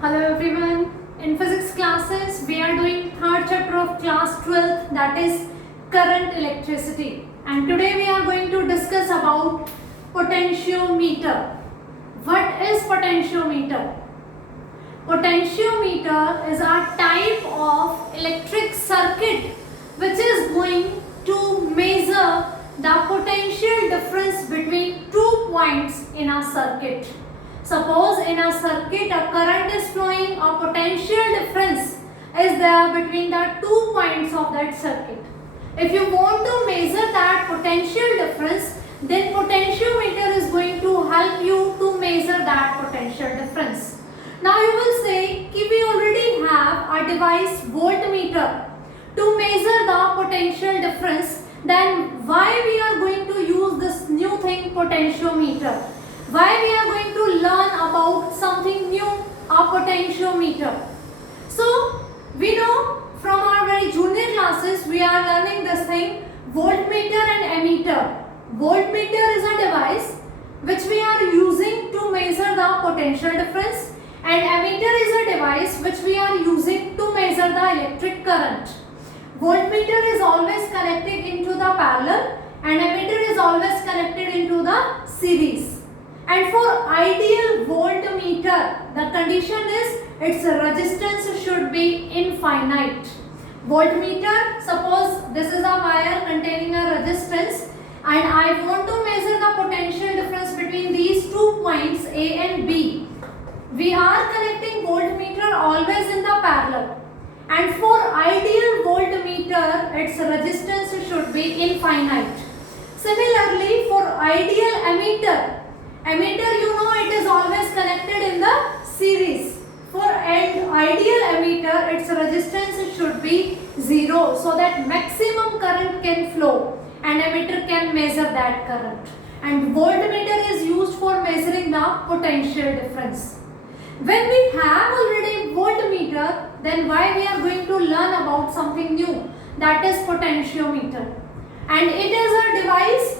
Hello everyone. In physics classes, we are doing third chapter of class 12, that is current electricity. And today we are going to discuss about potentiometer. What is potentiometer? Potentiometer is a type of electric circuit which is going to measure the potential difference between 2 points in a circuit. Suppose in a circuit a current is flowing, a potential difference is there between the 2 points of that circuit. If you want to measure that potential difference, then potentiometer is going to help you to measure that potential difference. Now you will say, we already have a device voltmeter to measure the potential difference, then why we are going to use this new thing potentiometer? Why we are going to learn about something new, a potentiometer? So we know from our very junior classes we are learning this thing, voltmeter and ammeter. Voltmeter is a device which we are using to measure the potential difference, and ammeter is a device which we are using to measure the electric current. Voltmeter is always connected into the parallel and ammeter is always connected into the series. And for ideal voltmeter, the condition is its resistance should be infinite. Voltmeter, suppose this is a wire containing a resistance and I want to measure the potential difference between these 2 points A and B. We are connecting voltmeter always in the parallel. And for ideal voltmeter, its resistance should be infinite. Similarly, for ideal ammeter, you know it is always connected in the series. For an ideal ammeter, its resistance should be 0 so that maximum current can flow and ammeter can measure that current. And voltmeter is used for measuring the potential difference. When we have already voltmeter, then why we are going to learn about something new, that is potentiometer. And it is a device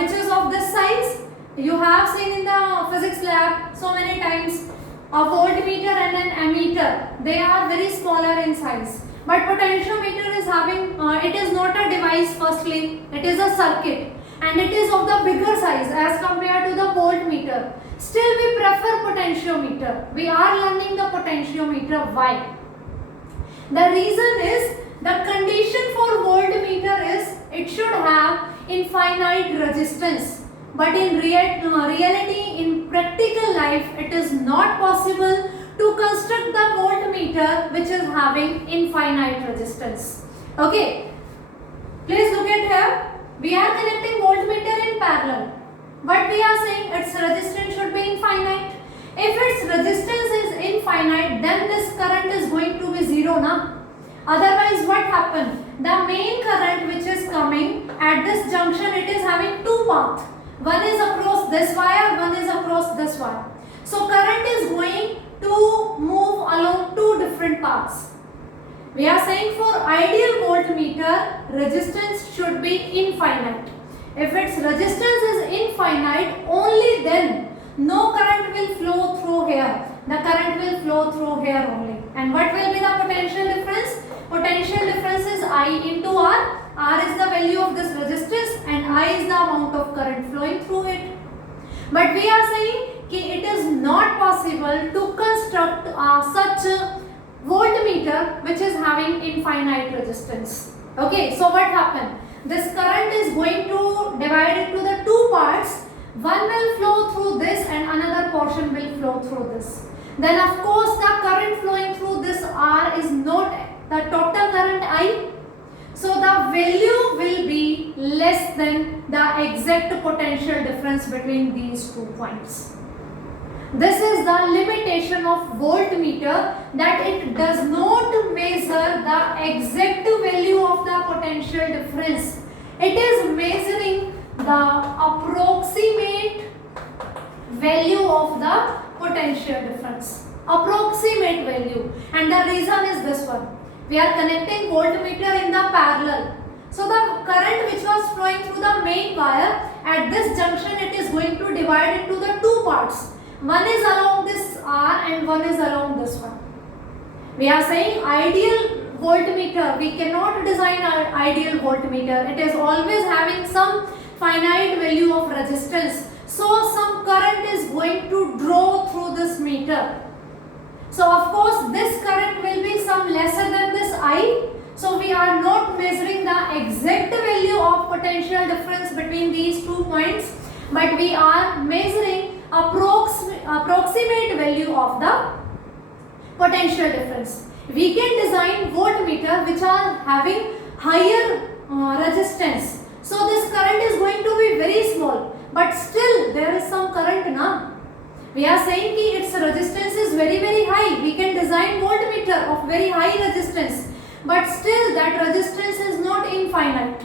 which is of this size. You have seen in the physics lab so many times a voltmeter and an ammeter. They are very smaller in size. But potentiometer is having, it is not a device firstly, it is a circuit. And it is of the bigger size as compared to the voltmeter. Still we prefer potentiometer. We are learning the potentiometer. Why? The reason is the condition for voltmeter is it should have infinite resistance. But in reality, in practical life, it is not possible to construct the voltmeter which is having infinite resistance. Okay, please look at here. We are connecting voltmeter in parallel. But we are saying its resistance should be infinite. If its resistance is infinite, then this current is going to be 0, na? Otherwise, what happened? The main current which is coming at this junction, it is having 2 paths. One is across this wire, one is across this wire. So current is going to move along 2 different paths. We are saying for ideal voltmeter, resistance should be infinite. If its resistance is infinite, only then no current will flow through here. The current will flow through here only. And what will be the potential difference? Potential difference is I into R. R is the value of this resistance and I is the amount of current flowing through it. But we are saying that it is not possible to construct such a voltmeter which is having infinite resistance. Okay, so what happened? This current is going to divide into the 2 parts. One will flow through this and another portion will flow through this. Then of course the current flowing through this R is not the total current I. So the value will be less than the exact potential difference between these 2 points. This is the limitation of voltmeter, that it does not measure the exact value of the potential difference. It is measuring the approximate value of the potential difference. Approximate value. And the reason is this one. We are connecting voltmeter in the parallel. So the current which was flowing through the main wire, at this junction it is going to divide into the 2 parts. One is along this R and one is along this one. We are saying ideal voltmeter. We cannot design an ideal voltmeter. It is always having some finite value of resistance. So some current is going to draw through this meter. So of course this current will be some lesser than this I. So we are not measuring the exact value of potential difference between these 2 points, but we are measuring approximate value of the potential difference. We can design voltmeter which are having higher resistance. So this current is going to be very small, but still there is some current now. We are saying that its resistance is very high. We can design voltmeter of very high resistance, but still that resistance is not infinite.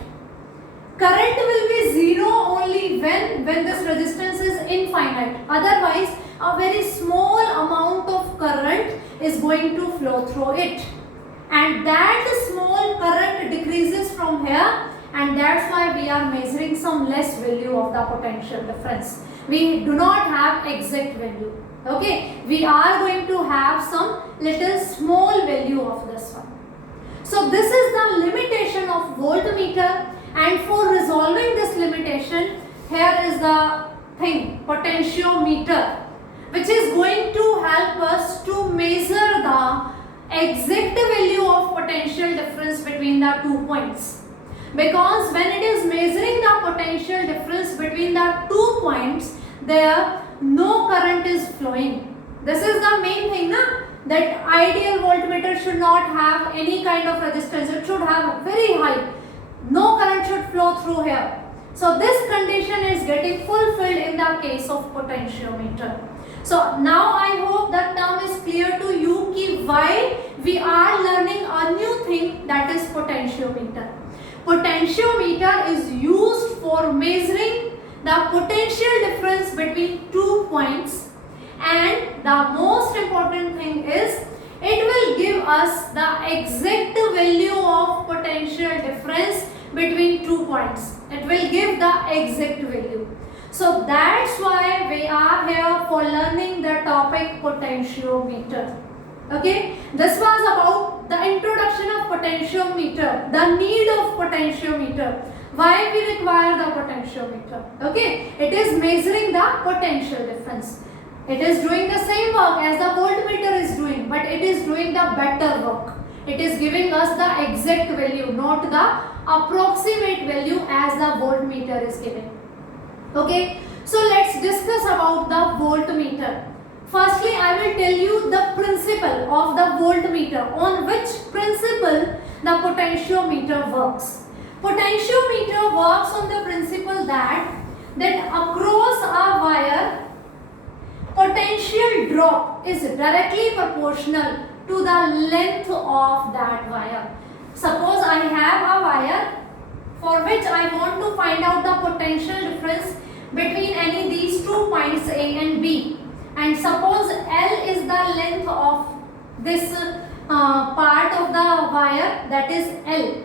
Current will be zero only when this resistance is infinite. Otherwise, a very small amount of current is going to flow through it. And that small current decreases from here, and that's why we are measuring some less value of the potential difference. We do not have exact value. Okay, we are going to have some little small value of this one. So this is the limitation of voltmeter, and for resolving this limitation, here is the thing, potentiometer, which is going to help us to measure the exact value of potential difference between the 2 points. Because when it is measuring the potential difference between the 2 points, there no current is flowing. This is the main thing, na? That ideal voltmeter should not have any kind of resistance. It should have very high. No current should flow through here. So this condition is getting fulfilled in the case of potentiometer. So now I hope that term is clear to you ki why we are learning a new thing, that is potentiometer. Potentiometer is used for measuring the potential difference between 2 points, and the most important thing is it will give us the exact value of potential difference between 2 points. It will give the exact value. So that's why we are here for learning the topic potentiometer. Okay, this was about the introduction of potentiometer, the need of potentiometer, why we require the potentiometer. Okay, it is measuring the potential difference. It is doing the same work as the voltmeter is doing, but it is doing the better work. It is giving us the exact value, not the approximate value as the voltmeter is giving. Okay, so let's discuss about the voltmeter. Firstly, I will tell you the principle of the voltmeter, on which principle the potentiometer works. Potentiometer works on the principle that across a wire, potential drop is directly proportional to the length of that wire. Suppose I have a wire for which I want to find out the potential difference between any these 2 points A and B. And suppose L is the length of this part of the wire, that is L.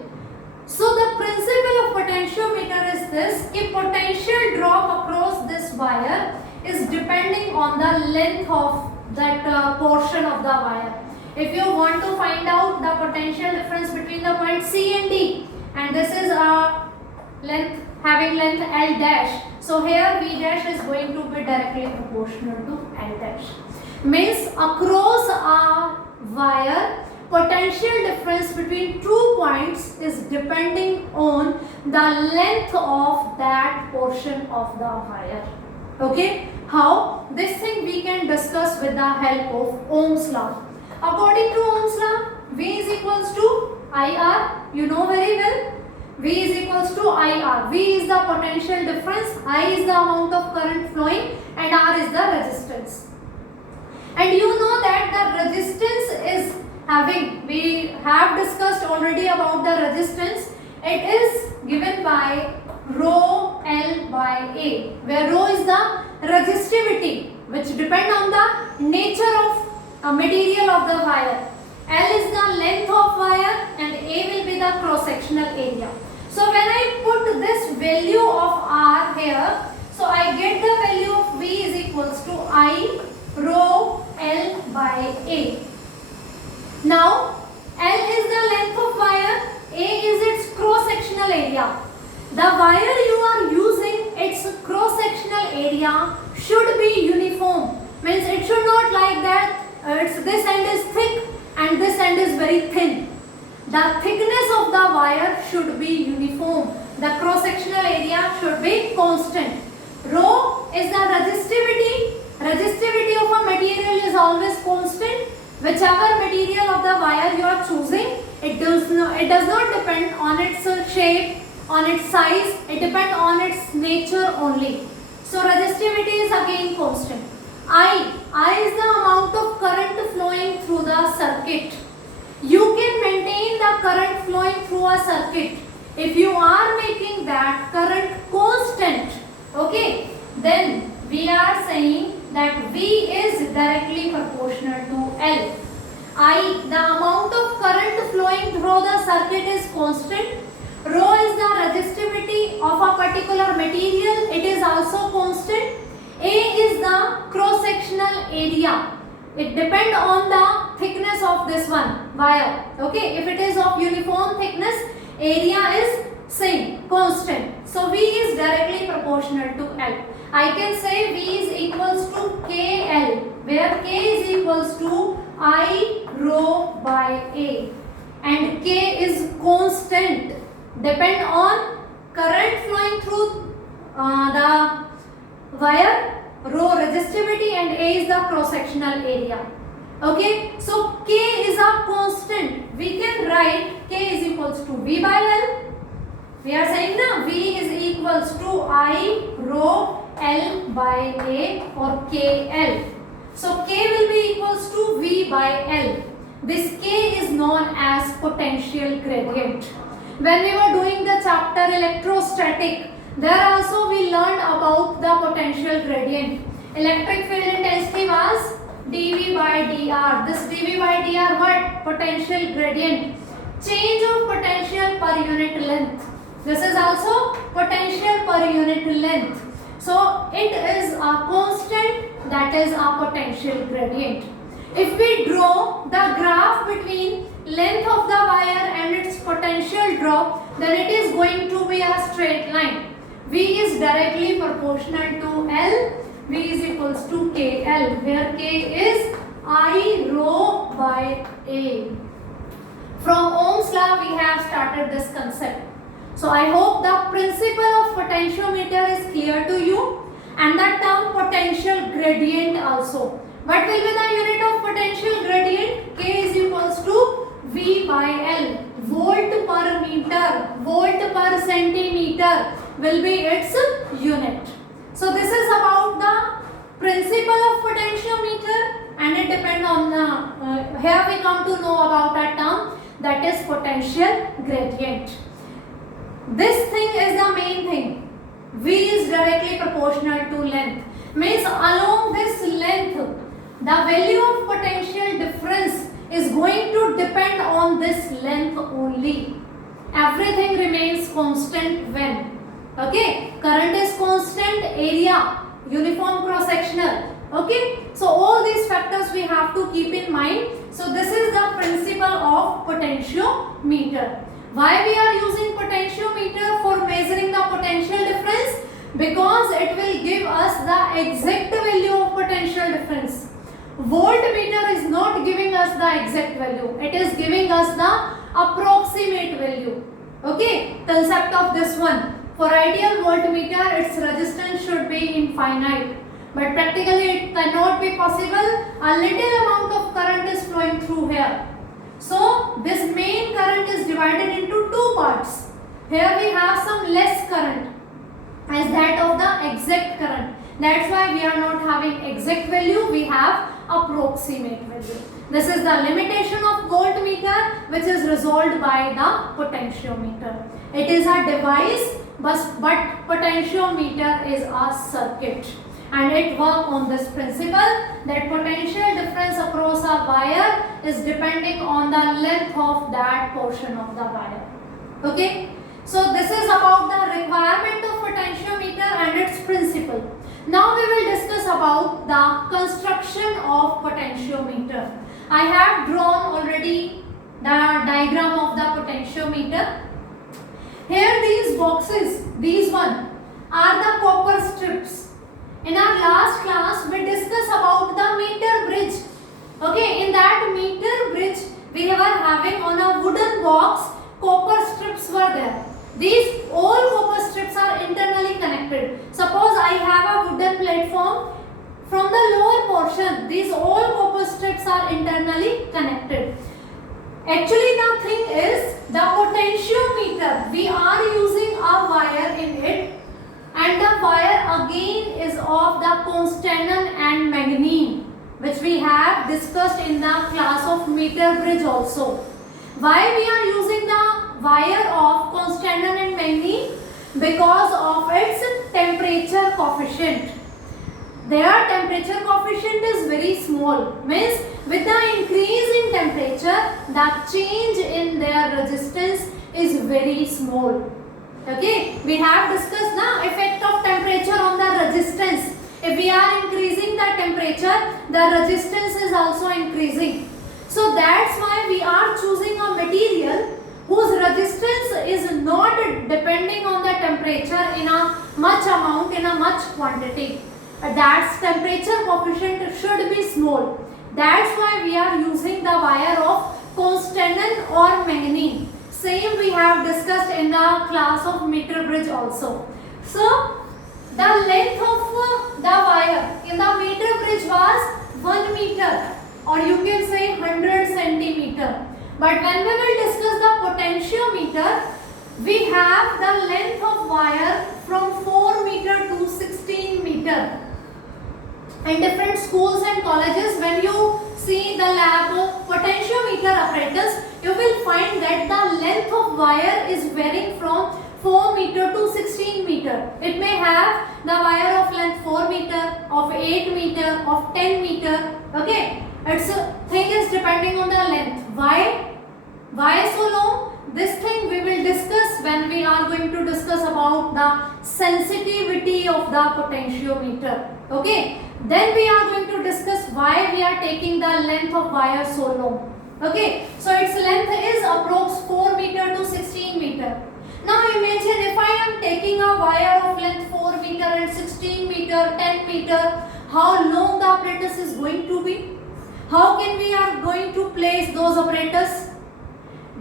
So the principle of potentiometer is this, कि potential drop across this wire is depending on the length of that portion of the wire. If you want to find out the potential difference between the points C and D, and this is a length having length L dash, so here V dash is going to be directly proportional to L dash. Means across a wire, potential difference between 2 points is depending on the length of that portion of the wire. Okay, how? This thing we can discuss with the help of Ohm's law. According to Ohm's law, V is equals to IR. You know very well. V is equals to IR. V is the potential difference, I is the amount of current flowing, and R is the resistance. And you know that the resistance is having, we have discussed already about the resistance. It is given by rho L by A, where rho is the resistivity which depend on the nature of material of the wire. L is the length of wire and A will be the cross sectional area. So when I put this value of R here, so I get the value of V is equals to I rho L A. Now L is the length of wire, A is its cross-sectional area. The wire you are using, its cross-sectional area should be uniform. Means it should not like that this end is thick and this end is very thin. The thickness of the wire should be uniform. The cross-sectional area should be constant. Rho is the resistivity. Resistivity of a material is always constant. Whichever material of the wire you are choosing, it does not depend on its shape, on its size, it depends on its nature only. So resistivity is again constant. I is the amount of current flowing through the circuit. You can maintain the current flowing through a circuit if you are making that current constant. Okay, then we are saying that V is directly proportional to L. The amount of current flowing through the circuit is constant. Rho is the resistivity of a particular material, it is also constant. A is the cross-sectional area. It depends on the thickness of this one wire. Okay, if it is of uniform thickness, area is same, constant. So V is directly proportional to L. I can say V is equals to KL, where K is equals to I rho by A, and K is constant, depend on current flowing through the wire, rho resistivity, and A is the cross-sectional area. Okay, so K is a constant. We can write K is equals to V by L. We are saying now V is equals to I rho L by A or KL. So K will be equals to V by L. This K is known as potential gradient. When we were doing the chapter electrostatic, there also we learned about the potential gradient. Electric field intensity was dV by dr. This dV by dr what? Potential gradient. Change of potential per unit length. This is also potential per unit length. So it is a constant, that is a potential gradient. If we draw the graph between length of the wire and its potential drop, then it is going to be a straight line. V is directly proportional to L. V is equals to KL, where K is I rho by A. From Ohm's law we have started this concept. So I hope the principle of potentiometer is clear to you, and the term potential gradient also. What will be the unit of potential gradient? K is equals to V by L. Volt per meter, volt per centimeter will be its unit. So this is about the principle of potentiometer, and it depends on the, here we come to know about a term, that is potential gradient. This thing is the main thing. V is directly proportional to length. Means along this length, the value of potential difference is going to depend on this length only. Everything remains constant when, okay, current is constant, area uniform cross sectional. Okay, so all these factors we have to keep in mind. So this is the principle of potentiometer. Why we are using potentiometer for measuring the potential difference? Because it will give us the exact value of potential difference. Voltmeter is not giving us the exact value. It is giving us the approximate value. Okay, concept of this one. For ideal voltmeter, its resistance should be infinite. But practically it cannot be possible. A little amount of current is flowing through here. So this main current is divided into two parts. Here we have some less current as that of the exact current. That's why we are not having exact value, we have approximate value. This is the limitation of voltmeter, which is resolved by the potentiometer. It is a device, but potentiometer is a circuit. And it works on this principle that potential difference across a wire is depending on the length of that portion of the wire. Okay, so this is about the requirement of potentiometer and its principle. Now we will discuss about the construction of potentiometer. I have drawn already the diagram of the potentiometer. Here these boxes, these one, are the copper strips. In our last class we discussed about the meter bridge. Okay, in that meter bridge we were having on a wooden box, copper strips were there. These all copper strips are internally connected. Suppose I have a wooden platform, from the lower portion these all copper strips are internally connected. Actually the thing is, the potentiometer, we are using a wire in it, and the wire again is of the constantan and manganese, which we have discussed in the class of meter bridge also. Why we are using the wire of constantan and manganese? Because of its temperature coefficient. Their temperature coefficient is very small, means with the increase in temperature the change in their resistance is very small. Okay, we have discussed the effect of temperature on the resistance. If we are increasing the temperature, the resistance is also increasing. So that's why we are choosing a material whose resistance is not depending on the temperature in a much amount, in a much quantity. That temperature coefficient should be small. That's why we are using the wire of constantan or manganese. Same we have discussed in the class of meter bridge also. So the length of the wire in the meter bridge was 1 meter, or you can say 100 centimeter. But when we will discuss the potentiometer, we have the length of wire from 4 meter to 16 meter. In different schools and colleges, when you see the lab potentiometer apparatus, you will find that the length of wire is varying from 4 meter to 16 meter. It may have the wire of length 4 meter, of 8 meter, of 10 meter. Okay, its thing is depending on the length. Why so long? This thing we will discuss when we are going to discuss about the sensitivity of the potentiometer. Okay, then we are going to discuss why we are taking the length of wire so long. Okay, so its length is approx 4 meter to 16 meter. Now imagine if I am taking a wire of length 4 meter and 16 meter, 10 meter, how long the apparatus is going to be? How can we are going to place those apparatus?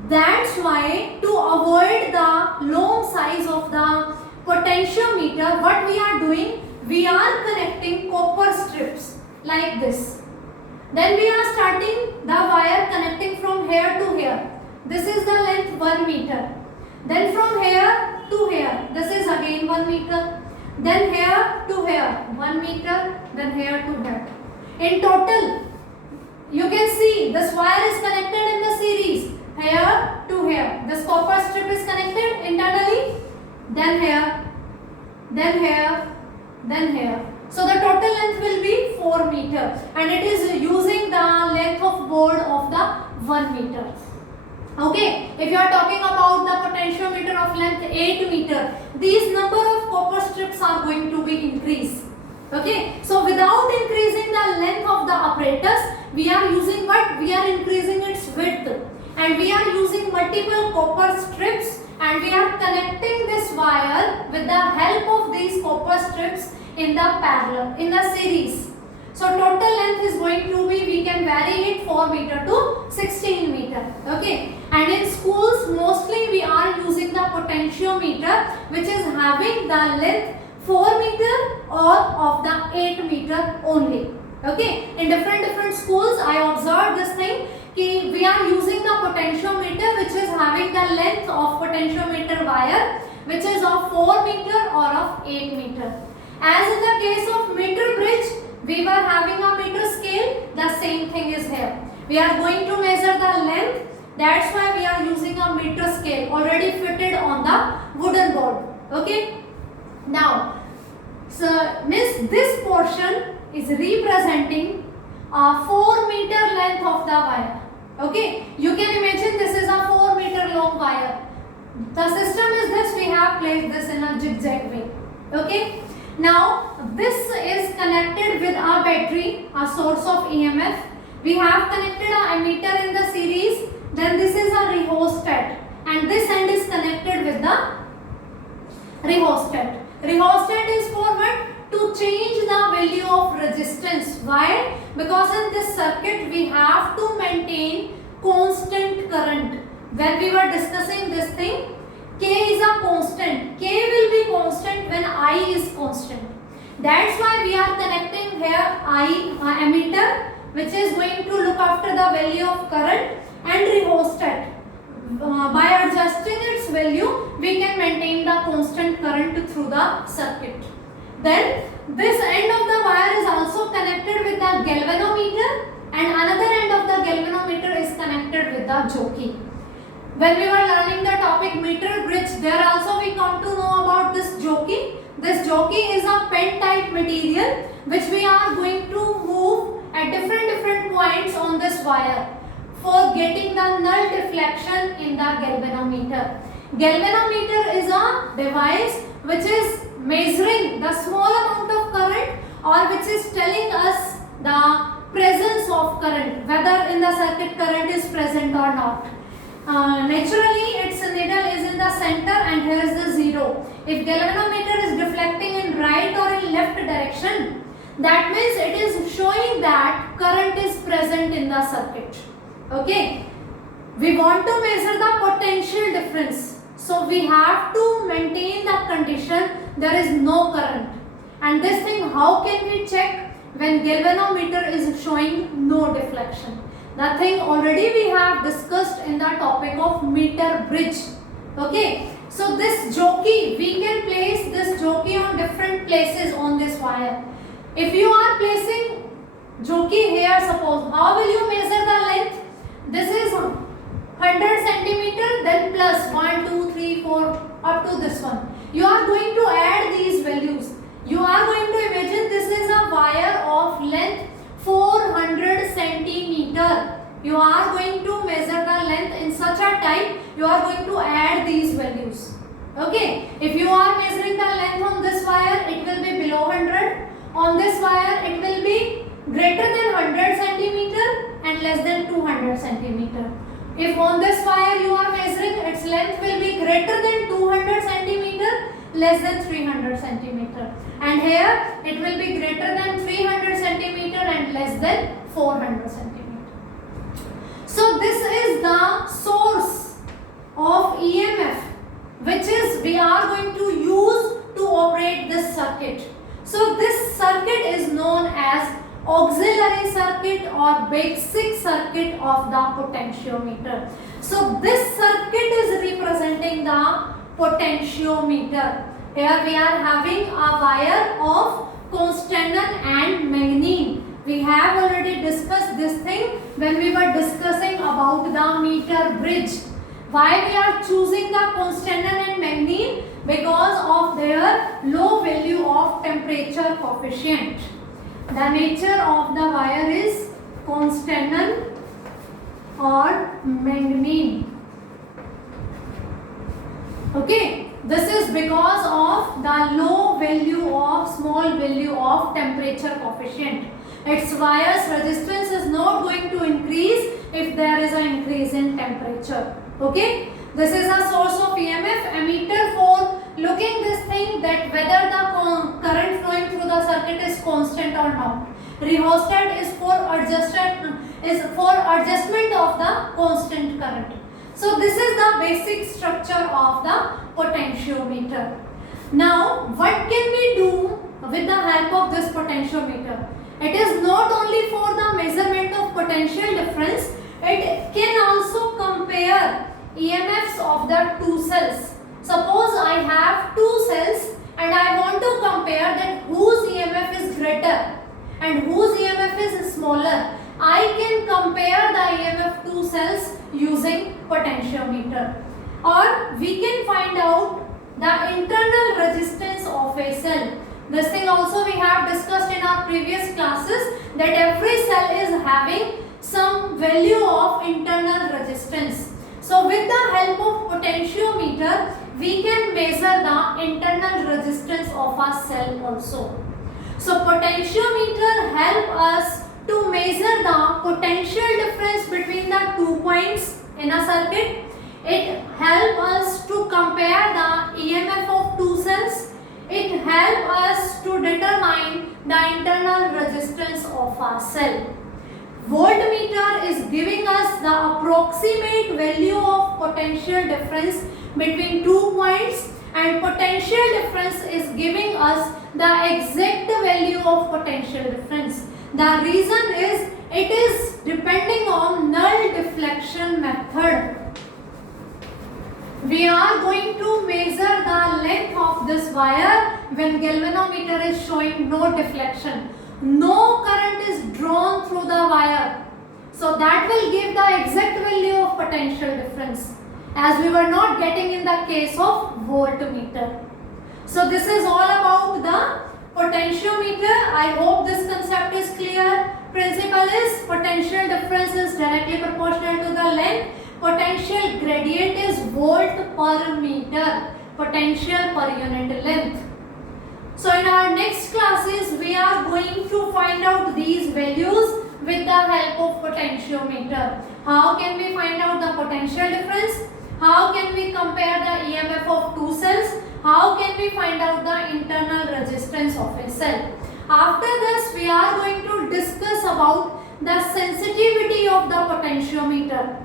That's why, to avoid the long size of the potentiometer, what we are doing, we are connecting copper strips like this. Then we are starting the wire connecting from here to here. This is the length 1 meter. Then from here to here, this is again 1 meter. Then here to here, 1 meter. Then here to here. In total, you can see this wire is connected in the series. Here to here. This copper strip is connected internally. Then here. Then here. Then here. So the total length will be 4 meter, and it is using the length of board of the 1 meter. Okay, if you are talking about the potentiometer of length 8 meter, these number of copper strips are going to be increased. Okay, so without increasing the length of the apparatus, we are using what? We are increasing its width, and we are using multiple copper strips, and we are connecting this wire with the help of these copper strips in the parallel, in the series. So total length is going to be, we can vary it 4 meter to 16 meter. Okay, and in schools mostly we are using the potentiometer, which is having the length 4 meter or of the 8 meter only. Okay, in different schools I observed this thing, कि we are using the potentiometer which is having the length of potentiometer wire which is of 4 meter or of 8 meter. As in the case of meter bridge, we were having a meter scale, the same thing is here. We are going to measure the length, that's why we are using a meter scale already fitted on the wooden board. Okay. Now, so this portion is representing a 4 meter length of the wire. Okay, you can imagine this is a 4 meter long wire. The system is this, we have placed this in a zigzag way. Okay, now this is connected with battery, a source of EMF. We have connected a emitter in the series. Then this is a rheostat, and this end is connected with the rheostat. Rheostat is for what? To change the value of resistance. Why? Because in this circuit we have to maintain constant current. When we were discussing this thing, K is a constant. K will be constant when I is constant. That's why we are connecting here emitter, which is going to look after the value of current, and rheostat. By adjusting its value, we can maintain the constant current through the circuit. Then this end of the wire is also connected with the galvanometer, and another end of the galvanometer is connected with the jockey. When we were learning the topic meter bridge, there also we come to know about this jockey. This jockey is a pen type material which we are going to move at different points on this wire for getting the null deflection in the galvanometer. Galvanometer is a device which is measuring the small amount of current, or which is telling us the presence of current, whether in the circuit current is present or not. Naturally, its needle is in the center, and here is the zero. If galvanometer is deflecting in right or in left direction, that means it is showing that current is present in the circuit. Okay, we want to measure the potential difference, so we have to maintain the condition there is no current. And this thing, how can we check when galvanometer is showing no deflection? The thing already we have discussed in the topic of meter bridge. Okay, so this jockey, we can place this jockey on different places on this wire. If you are placing jockey here, suppose, how will you measure the length? This is 100 centimeter, then plus 1, 2, 3, 4 up to this one. You are going to add these values. You are going to imagine this is a wire of length 400 centimeter. You are going to measure the length in such a type. You are going to add these values. Okay. If you are measuring the length on this wire, it will be below 100. On this wire, it will be greater than 100 centimeter and less than 200 centimeter. If on this wire you are measuring, its length will be greater than 200 centimeter, less than 300 centimeter. And here it will be greater than 300 centimeter and less than 400 centimeter. So this is the source of EMF which is we are going to use to operate this circuit. So this circuit is known as auxiliary circuit or basic circuit of the potentiometer. So this circuit is representing the potentiometer. Here we are having a wire of constantan and manganese. We have already discussed this thing when we were discussing about the meter bridge. Why we are choosing the constantan and manganese? Because of their low value of temperature coefficient. The nature of the wire is constantan or manganese. Okay, this is because of the low value of small value of temperature coefficient. Its wire's resistance is not going to increase if there is an increase in temperature. Okay, this is a source of EMF. Emitter for looking this thing that whether the current flowing through the circuit is constant or not. Rheostat is for adjustment of the constant current. So this is the basic structure of the potentiometer. Now what can we do with the help of this potentiometer? It is not only for the measurement of potential difference, it can also compare EMFs of the two cells. Suppose I have two cells and I want to compare that whose EMF is greater and whose EMF is smaller. I can compare the EMF two cells using potentiometer. Or we can find out the internal resistance of a cell. This thing also we have discussed in our previous classes that every cell is having some value of internal resistance. So with the help of potentiometer, we can measure the internal resistance of a cell also. So potentiometer help us to measure the potential difference between the 2 points in a circuit. It helps us to compare the EMF of 2 cells. It helps us to determine the internal resistance of a cell. Voltmeter is giving us the approximate value of potential difference between 2 points, and potential difference is giving us the exact value of potential difference. The reason is it is depending on null deflection method. We are going to measure the length of this wire when galvanometer is showing no deflection. No current is drawn through the wire. So that will give the exact value of potential difference, as we were not getting in the case of voltmeter. So this is all about the potentiometer. I hope this concept is clear. Principle is potential difference is directly proportional to the length. Potential gradient is volt per meter, potential per unit length. So in our next classes we are going to find out these values with the help of potentiometer. How can we find out the potential difference? How can we compare the EMF of 2 cells? How can we find out the internal resistance of a cell? After this we are going to discuss about the sensitivity of the potentiometer.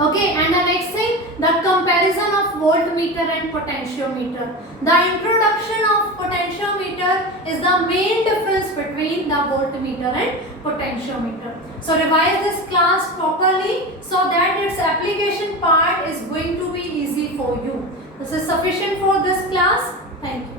Okay, and the next thing, the comparison of voltmeter and potentiometer. The introduction of potentiometer is the main difference between the voltmeter and potentiometer. So revise this class properly so that its application part is going to be easy for you. This is sufficient for this class. Thank you.